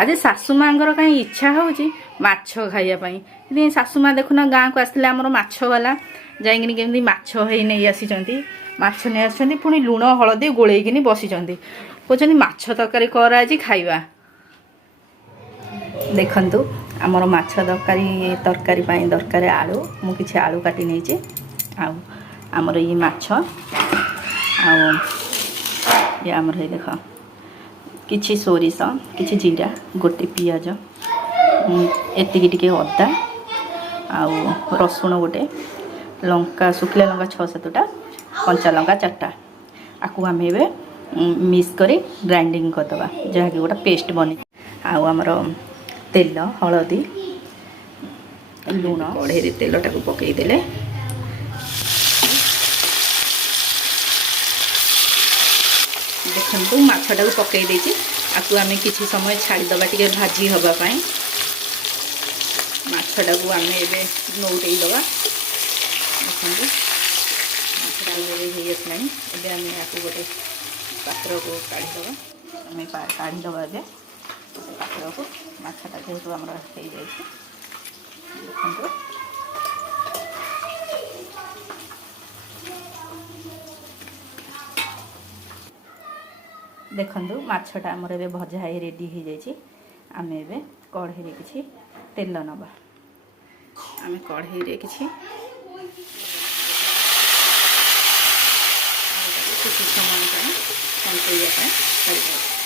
आज सासु माँगर कहीं इच्छा होची माछ खाइबापी सासु माँ देखुना गाँव को आसते आमर माछवाला जाइकिन केमी माछ है नहीं आसी माछ नहीं आसी पुणी लुण हलदी गोलैकिन बसी कहते माछ तरकारी कर आज खाइबा देखंतु आमर माछ तरकारी दरकार आलू मु किछि आलू काटी नहीं आमर ये माछ ये आमर है देख किछि सोरिष किछि जीरा गोटे पियाज एतिकी टिके अदा आउ रसुण गोटे लंका सुखिला लंका 6-7टा कंचा लंका 4टा आकु आम मिक्स करी ग्राइंडिंग करदे जहाँकि गोटे पेस्ट बनी आउ आमर तेल हलदी लुण कढ़े तेल टाक पकईदे देखु मछटा को पकई देछि आकु आमे किछि समय छाड़ीदबा टिके भाजी हवापाई मछटा को आमे एबे नौटई दबा देखु मछटा हो आसलानी एबे आमे आकु गोटे पात्र को काढ़ीदबा आमे काढ़ीदबा एबे पात्र को मछटा जेहेतु आमर हो जाइछि देखु देखंतु माछटा आमर ए भजा है रेडी हो जाइए आम ए कढ़े किसी तेल नवा आम कढ़े किसी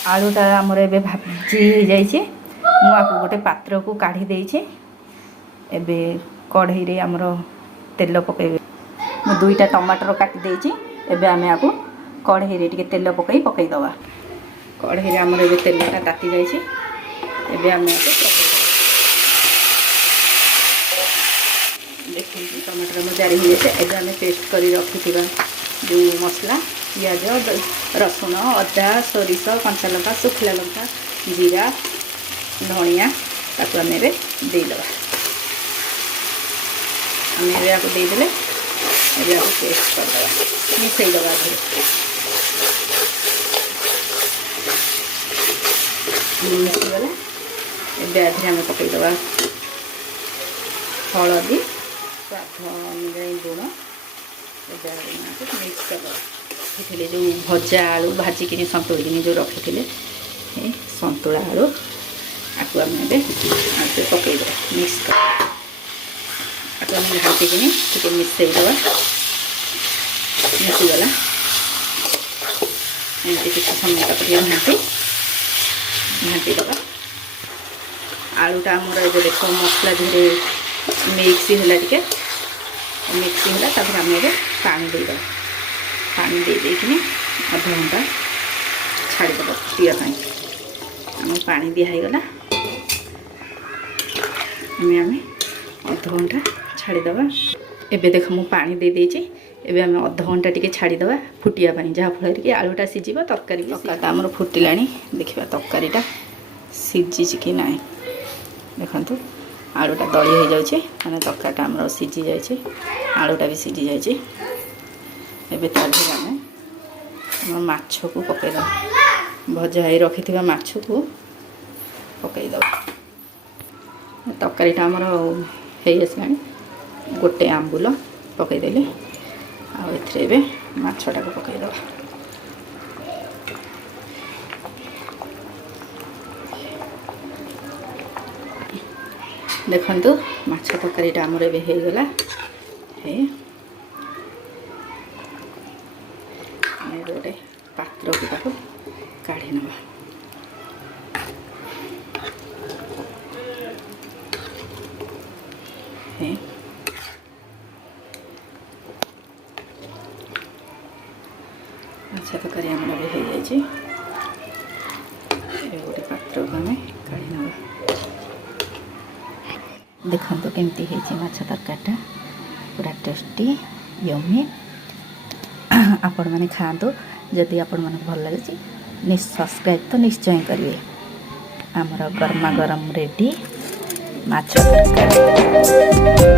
आलूटा आमर ए भाजी हो जाइए मुझे गोटे पात्र को काढ़ी देइछे एबे कढ़े रे आमर तेल पकईबे मु 2टा टमाटर काटी देइछे एबे आमे आकु कढ़े रे टिके तेल पकई दवा कढ़े रे आमर ए तेलटा ताती जाइए एबे आमे देखिए टमाटर में जारी हो जाए एबे आमे पेस्ट करी रखिथिबा जो मसला पियाज रसुण अदा सोरिष कंचा लंका सुखिला लंका जीरा धनिया ताकू आमे एबे देइदबा आमे एबे आकु देइदेले एबे आकु पेस्ट करदबा मिसई दबा मिसगला एबे आधे आमे पकईदबा हलदी स्वाद अनुजाई लुण एबे मिक्स करदबा जो भजा आलू भाजिकी सन्तुलिन जो रखी सन्तुला आलू आपको आम पकईदे मिक्स कर आपको आम घाटिकी टे मिसईदे मिसीगला एमती किसी समय तक घाटी घाटीदे आलूटा आमर ए देख मसला धीरे मिक्स है टे मिक्स है आम ए पानी देदे पानी देकिन अध घंटा छाड़ीदे फुटियापाई आम पानी दिहगला आम अध घंटा छाड़ीदे एबे देख मु पानी दे देइछि एबे आम अध घंटा टिके छाड़ीदे फुटियापाई जहाँफल कि आलूटा सिझिब तरकारी तरकारीटा आमर फुटिलानी देखिबा तरकारीटा सिझी कि ना देखंतु आलूटा दली हो जाउछि माने तरकारीटा आमर सिझी जाइछि आलूटा भी सिझी जाइछि एबे ताधीरे आम माछ को पकईद भजा है रखि माछ को पकईद तरकारीटा आमर हो आसला गोटे आंबुल पकईदेली आए माछटा को पकईद देखंतु माछ तरकारीटा आमर ए होगला है गोटे पात्र को काढ़ी नवा अच्छा तरकारी आम हो जाए गोटे पात्र को आम काढ़ी नवा देखो केमती है माछ तरकारीटा पूरा टेस्टी यम्मी आपण मैंने खातु जदि आपण मन भल लगे सब्सक्राइब तो निश्चय करेंगे आमर गर्मा गरम रेडी ମାଛ ତରକାରୀ।